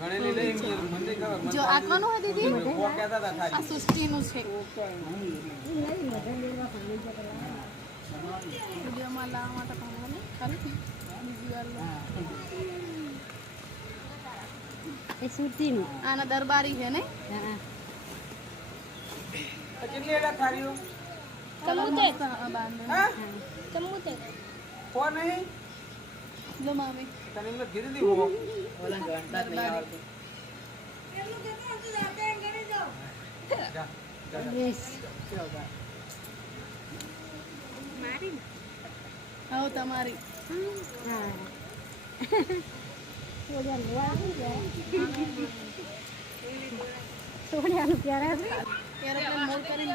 जो आखવાનું है दीदी आ सृष्टि નું છે વિડિયો માં લાવવા માટે પાણી ખાલી બીજી વાર એ સૃષ્ટિ નું આના દરબારી છે ને હા કેટલી એડા થારીઓ ચમુતે હા ચમુતે કોણ નહીં લો મામી તને મને ધીરે દી હો ઓલા ગણતા નહીં આવડતું એટલું કે તો જાતે ઘરે જાઓ જા યસ મારી આવો તમારી હા સોનિયાનું પ્યારા એરોપ્લેન મોડ કરીને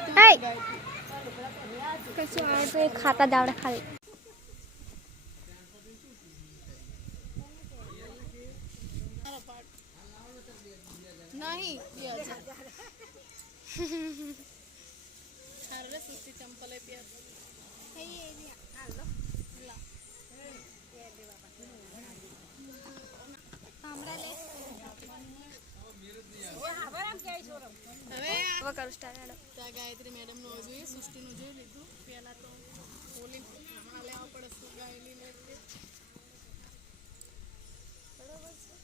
કશું આવે તો ખાતા દાવડા ખાલી नहीं ये अच्छा अरे सूती चंपल है पिया है ये भी हां लो ला ये दे बाबा हमरा ले वो हवराम के छोरो હવે હવે કર સ્ટાર્ટ તા ગાયત્રી મેડમ નો જોઈએ સૃષ્ટિ નું જોઈ લીધું પહેલા તો બોલી હમણાં લેવા પડે શું ગાયલી ને બરાબર છે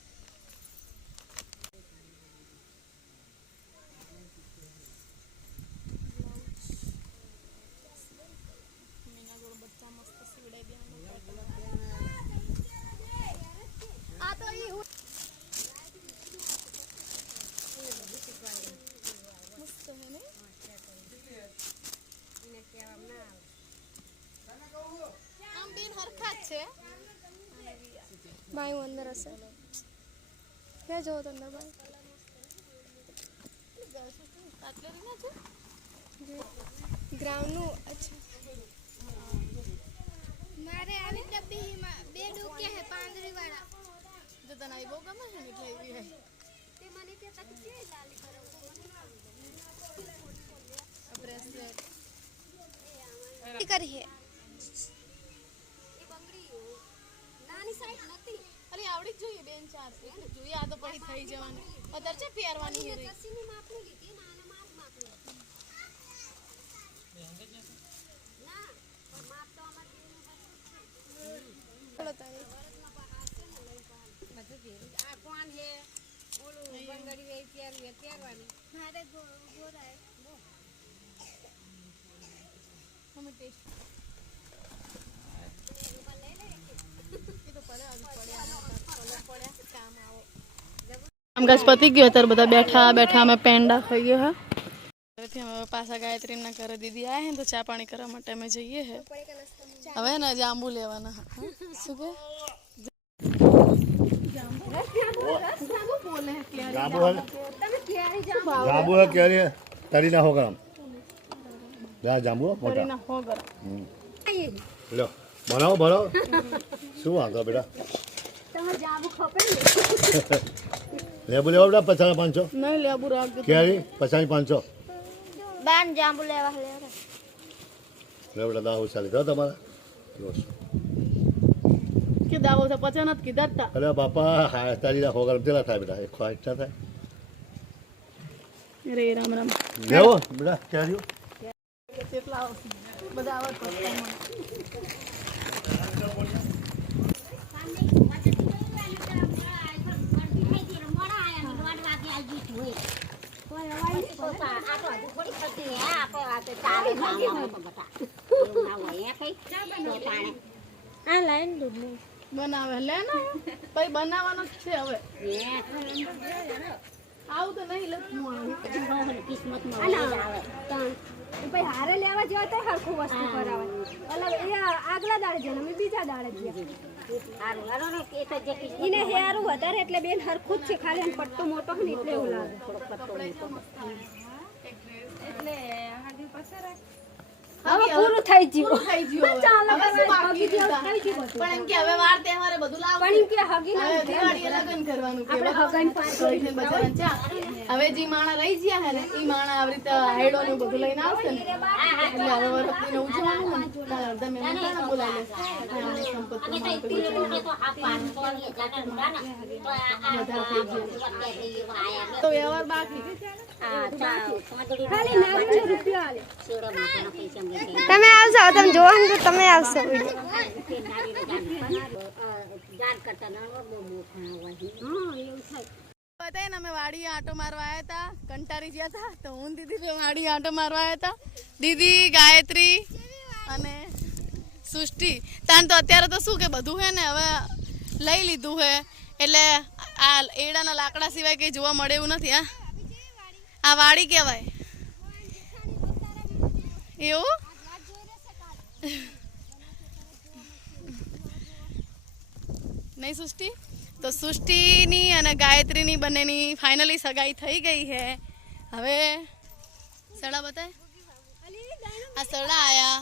भाई अंदर हसे क्या जो अंदर भाई ग्राउंड नु अच्छा मारे आवी डब्बी में बे डूके है पांदरी वाला जो तनाई बो गमे है ने केवी है ते मने के तक के लाली करो ब्रेसलेट कर है अरे आवड़ी જોઈએ બેન ચાર એટલે જોઈએ આ તો પછી થઈ જવાની અદર છે પહેરવાની હે રે કસીની માપની લીધી નાના માપની ના પર માપ તો અમાર ચલો તારી બધું ઘેર આ કોણ હે ઓલો બંગડી વે પહેરવાની મારે ગોરાય હમે ટેસ્ટ हम गणपति गयो तर बता बैठा बैठा में पेंडा खाई गयो है हम पासा गायत्री ना करे दीदी आए हैं तो चा पानी करवा माटे में जइए है हवे ना जांबू लेवाना શું કે जांबू है क्या रे तरी ना होगा जा जांबू मोटा ना होगा लो बनाओ बनाओ શું વાંધો બેટા તમે જાંબુ ખપે લેબુ લેવા બેટા 50 500 નહીં લેબુ રાખ દે કેરી 50 500 બાન જાંબુ લેવા લે બેટા દાવ ચાલી દો તમારા કે દાવો તો 50 નત કીધા તા અરે બાપા તારી ના હોગર તેલા થાય બેટા એક ખોઈટ થાય રે રામ રામ લેવો બેટા કેરીઓ કેટલા બધા આવત બનાવે લે ને પછી બનાવવાનો જ છે હવે આવું તો નહીં લખું આવે કિસ્મતમાં આવે પછી હારે લેવા જેવા તો હરખું વસ્તુ કરાવે અલગ એ આગલા દાડે છે અમે બીજા દાડે છે એને હેરું વધારે એટલે બેન હરખું જ છે ખાલી પટ્ટો મોટો ને એટલે એવું લાગે એટલે હાડી પાસે રાખ હવે પૂરું થઈ ગયું થઈ ગયું હવે શું બાકી રહ્યું? પણ એમ કે હવે વાર તહેવારે બધું લાવશે. પણ એમ કે હગી હવે દિવાળીએ લગ્ન કરવાનું કે કોઈને બચારાને ચા. હવે જે માણા રહી ગયા હે ને ઈ માણા આવી રીતે હાયડો ને બધું લઈને આવશે ને એટલે હવે વરખડીને ઉજવવાનું ને તારે અડધા મહેમાન કાના બોલાવી લેશે. આમની સંપત્તિમાં પેલું વધારે થઈ ગયું. તો વ્યવહાર બાકી. ખાલી નાનો રૂપિયો આલે તમે આવશો તમે જોવાનું તો તમે આવશો બતાય ને અમે વાડી આંટો મારવા આવ્યા હતા, કંટાળી ગયા હતા તો હું દીદી બે વાડી આંટો મારવા આવ્યા હતા. દીદી, ગાયત્રી અને સૃષ્ટિ. તાન તો અત્યારે તો શું કે બધું હે ને હવે લઈ લીધું હે એટલે આ એડાના લાકડા સિવાય કંઈ જોવા મળે એવું નથી. હા, આ વાડી કહેવાય એવું. નહીં સૃષ્ટિ? તો સૃષ્ટિની અને ગાયત્રીની બંનેની ફાઇનલી સગાઈ થઈ ગઈ છે. હવે સડા બતાય. આ સડા આયા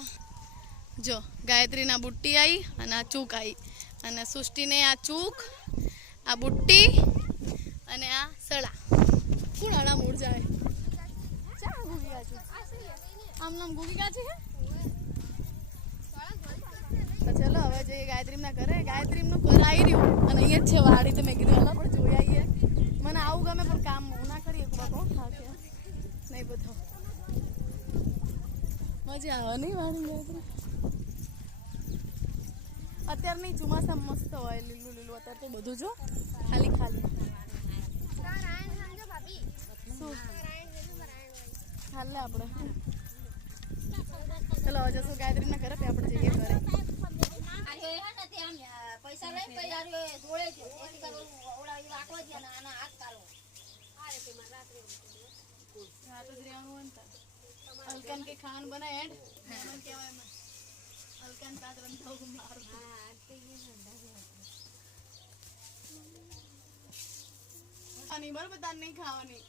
જો, ગાયત્રીના બુટ્ટી આવી અને આ ચૂક આવી અને સૃષ્ટિને આ ચૂક, આ બુટ્ટી અને આ સડા. કોણ આડા મૂળ જાય? આમ નામ ગુગી કાચી હે. તો ચલો હવે જઈએ ગાયત્રીના ઘરે. ગાયત્રીનું ઘર આવી રહ્યું અને અહીંયા જ છે વાડી. તો મેં કીધું હલો પણ જોઈ આવીએ. મને આવું ગમે પણ કામ હું ના કરીએ બાપા થાકે નહીં બધો. મજા આવે નહીં વાડી ગાયત્રી? અત્યારે નહીં, ચોમાસામાં મસ્ત હોય લીલું લીલું. અત્યારે તો બધું જો ખાલી ખાલી. શું હાલે આપણે? ચલો હવે જશું ગાયત્રીના ઘરે. આપણે જઈએ ઘરે. હલકન કે ખાન બનાય એડ કહેવાય. હલકન સાથ રંધાવું મારું. ખાવાની બરોબર, તાર નહીં ખાવાની.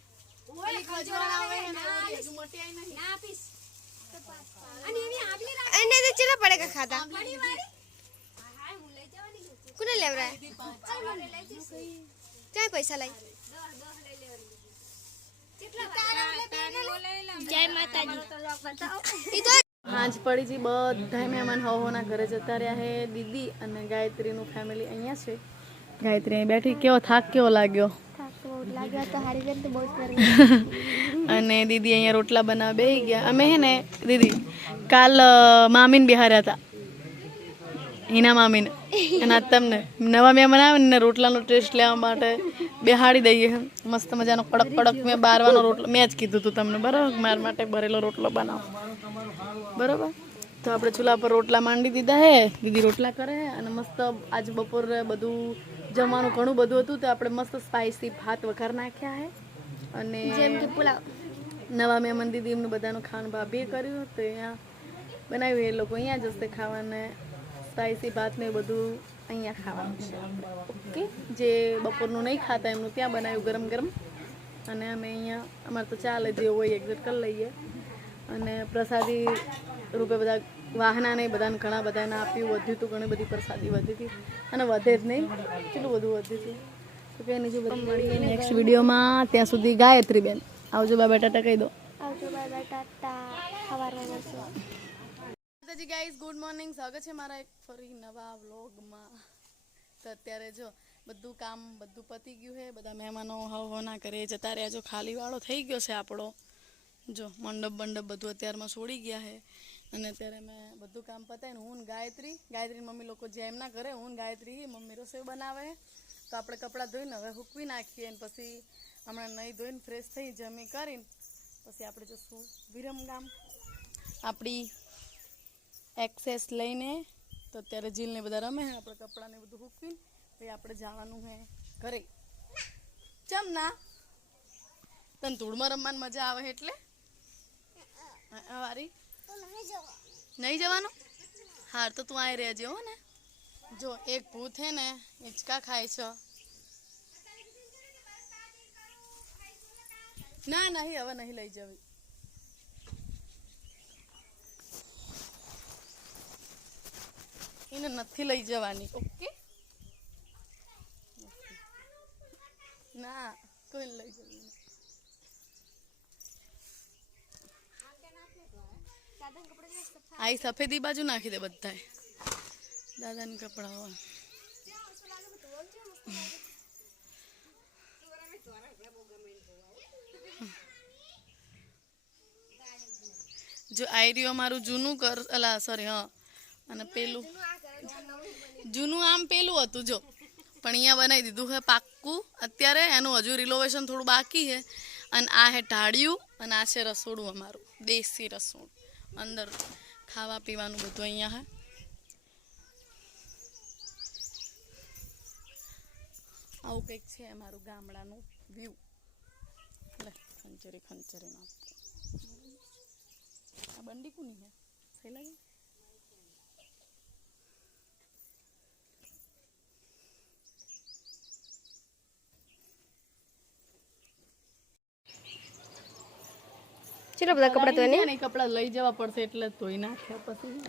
અને તો ચલા પડેગા ખાતા કોને લેવરા ક્યાં પૈસા લઈ? જય માતાજી. હાંજ પડી જી, બધા મહેમાન હોના ઘરે જતા રહ્યા હે. દીદી અને ગાયત્રીનું ફેમિલી અહીંયા છે. ગાયત્રી અહીં બેઠી. કેવો થાક કેવો લાગ્યો? અને દીદી અહીંયા રોટલા બનાવવા બેસી ગયા. અમે હે ને દીદી કાલ મામીને બિહાર્યા હતા, હિના મામીને. અને આ તમને નવા મહેમાન આવે ને રોટલાનો ટેસ્ટ લેવા માટે બેહાડી દઈએ. મસ્ત મજાનો કડક કડક મેં બારવાનો રોટલો મેં જ કીધું હતું તમને બરાબર, મારા માટે ભરેલો રોટલો બનાવો બરાબર. તો આપણે ચૂલા પર રોટલા માંડી દીધા હે. દીદી રોટલા કરે અને મસ્ત આજ બપોરે બધું જમવાનું ઘણું બધું હતું તો આપણે મસ્ત સ્પાઇસી ભાત વઘાર નાખ્યા હે. અને જેમ કે પુલાવ. નવા મહેમાન દીદી એમનું બધાનું ખાવાનું ભાભીએ કર્યું તો અહીંયા બનાવ્યું. એ લોકો અહીંયા જશે ખાવાને. સ્પાઇસી ભાત ને બધું અહીંયા ખાવાનું છે આપણે. ઓકે, જે બપોરનું નહીં ખાતા એમનું ત્યાં બનાવ્યું ગરમ ગરમ. અને અમે અહીંયા અમારે તો ચાલે જે હોય એક્ઝેક્ટ કરી લઈએ. અને પ્રસાદી રૂપે બધા વાહના ને બધાને ઘણા બધાને આપ્યું. વધ્યું હતું, ઘણી બધી પ્રસાદી વધી હતી અને વધે જ નહીં, કેટલું બધું વધ્યું હતું. તો કંઈ નહીં, જો બધું મળીએ નેક્સ્ટ વિડીયોમાં. ત્યાં સુધી ગાયત્રી બેન આવજો. બાય ટાટા કહી દો. આવજો, બાય ટાટા. સવારમાં માતાજી ગાઈઝ, ગુડ મોર્નિંગ. સ્વાગત છે મારા એક ફરી નવા વ્લોગમાં. તો અત્યારે જો બધું કામ બધું પતી ગયું છે. બધા મહેમાનો હવના કરે જતા રહ્યા. જો ખાલી વાળો થઈ ગયો છે આપણો. જો મંડપ બંડપ બધું અત્યારમાં છોડી ગયા છે. અને અત્યારે મેં બધું કામ પતાવીને હું ગાયત્રી મમ્મી લોકો જે એમના ઘરે, હું ગાયત્રી મમ્મી રસોઈ બનાવે. તો આપણે કપડાં ધોઈને હવે સૂકવી નાખીએ અને પછી હમણાં નહીં ધોઈને ફ્રેશ થઈ જમી કરીને પછી આપણે જશું વિરમગામ આપણી એક્સેસ લઈને. તો અત્યારે જીલને બધા રમે છે. આપણે કપડાને બધું સૂકવીને પછી આપણે જવાનું છે ઘરે. ચમ ના તને ધૂળમાં રમવાની મજા આવે એટલે વારી નહીં જવાનું? હાર તો તું આય રહેજે હો ને. જો એક ભૂત હે ને હિંચકા ખાય છે. ના નહીં, હવે નહીં લઈ જવી. એને નથી લઈ જવાની. ઓકે ના કોઈ લઈ જવાની. આ સફેદી બાજુ નાખી દે બધાય દાદાને કપડા હોય. જો આયરીઓ મારું જૂનું કર અલા સોરી હા અને પેલું જૂનું આમ પેલું હતું જો પણ અહીંયા બનાવી દીધું છે પાક્કું. અત્યારે એનું હજુ રિનોવેશન થોડું બાકી છે. અને આ હે ઢાળિયું અને આ છે રસોડું અમારું દેશી રસોડું. અંદર ખાવા પીવાનું બધું અહીંયા હે. આવું કંઈક છે અમારું ગામડાનું વ્યૂ. લે ખંચરી ખંચરી નાખ. આ બંડી કોની છે સહી લાગે. ચલો બધા કપડા ધોઈને કપડા લઈ જવા પડશે એટલે ધોઈ નાખ્યા. પછી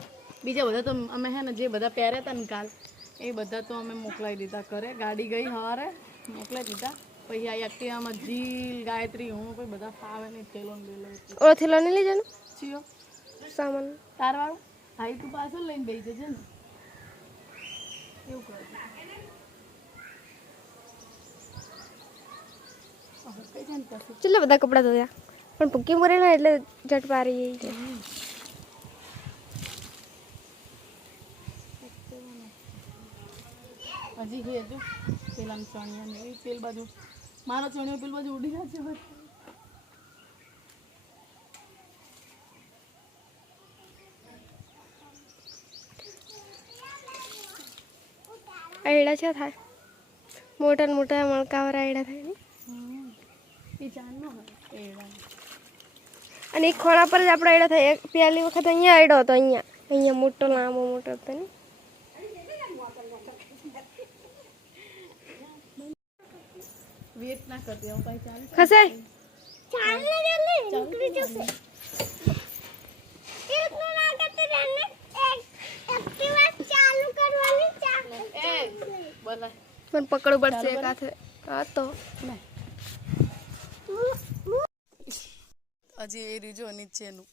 બીજા બધા તો અમે હે ને જે બધા પહેર્યા હતા ને કાલ એ બધા તો અમે મોકલાવી દીધા ઘરે. ગાડી ગઈ સવારે મોકલાવી દીધા. પછી આ એક્ટિવામાં જીલ ગાયત્રી હું કોઈ બધા ફાવે નહીં. થેલો ને બેલો ઓલો થેલો નહીં લઈ જવાનું છીયો સામાન તારવાળું. ભાઈ તું પાછળ લઈને બેસી જજે ને એવું કરે. કઈ જાય ને પછી ચલો બધા કપડા ધોયા પણ ભૂકી મરે ને એટલે ઝટ પારી જાય. હજી હે જો પેલા ચણિયા ને એ પેલ બાજુ મારો ચણિયો પેલ બાજુ ઉડી જાય છે. આયડા છે થાય મોટા ને મોટા મણકાવાળા આયડા થાય ને. એ ચાંદનો એડા અને એક ખોળા પર જ આપણે આયડા થાય. પહેલી વખત અહીંયા આયડો હતો. અહીંયા મોટો લાંબો મોટો હતો ને. વેટ ના કરતી હું કઈ ચાલે ખસે બોલાય પણ પકડવું પડશે એક હાથે. હા તો હજી એ રીજો નીચેનું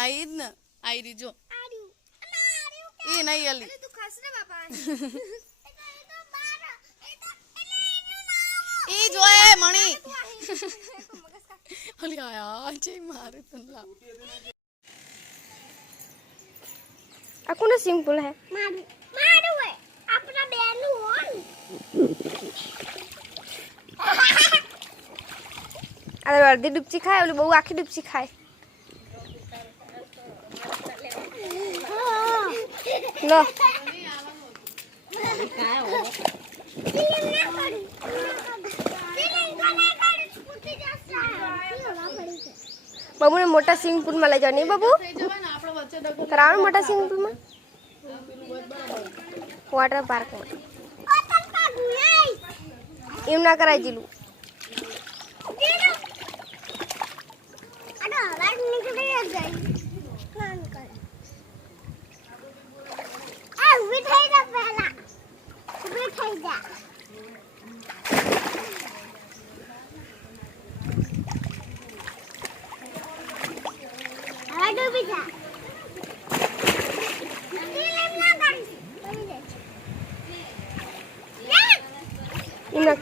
આ ઈ જ ને આ રીજો એ નહીં અલી ઈ જોયે મણી અલી આયા છે મારે તન લા આ કોનો સિમ્પલ હે મારું હોય આપણા બેનું હોય. અરે અડધી ડૂબચી ખાય ઓલી બહુ આખી ડૂબચી ખાય. લો બાબુને મોટા સ્વિમિંગ પુલમાં લઈ જાવ નહીં બાબુ. કરાવો મોટા સ્વિમિંગ પુલમાં વોટર પાર્કમાં એમ ના કરાય જીલું. એમ ના